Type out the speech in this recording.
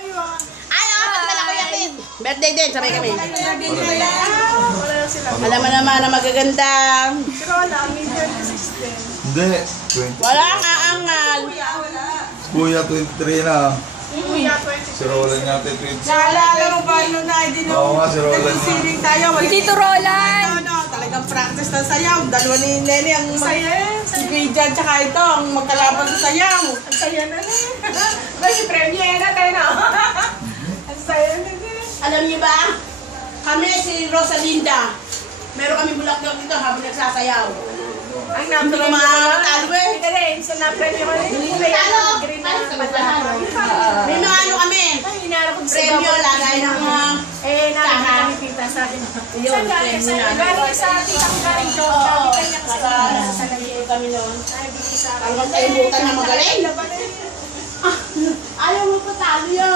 Ay, pagdala ko yan. Birthday din, sabay kami. Alam mo naman na magagandang. Hindi. Walang aangal. Kuya 23 na. Si Roland natin 20. Naalala mo ba nung na-ID Oo nga, si Roland na. nagsiling tayo? Tito Roland! Talagang practice ng sayaw. Dalawa ni Nene ang si Grijan tsaka ito ang magkalaban sa sayaw. Ang saya na na. Kasi premiere na tayo na. Ang saya na na. Alam niyo ba? Kami si Rosalinda. Meron kami bulaklak dito habang nagsasayaw. Ang Hindi ko makakatalo eh. Ito rin, sa na-premiere ko rin. Talo! Green na patalo. May mga ano kami. Ay, hinarap ko sa Premyo, lagay ng mga... nakita kami tita sa akin. Yun, Saan galing premyo sa namin. galing sa titang galing doon. Oo, Galing kanya kasi. nasa kami noon. Ay, bigay sa akin. Hanggang kaibutan na magaling. Ayaw mo pa talo yan.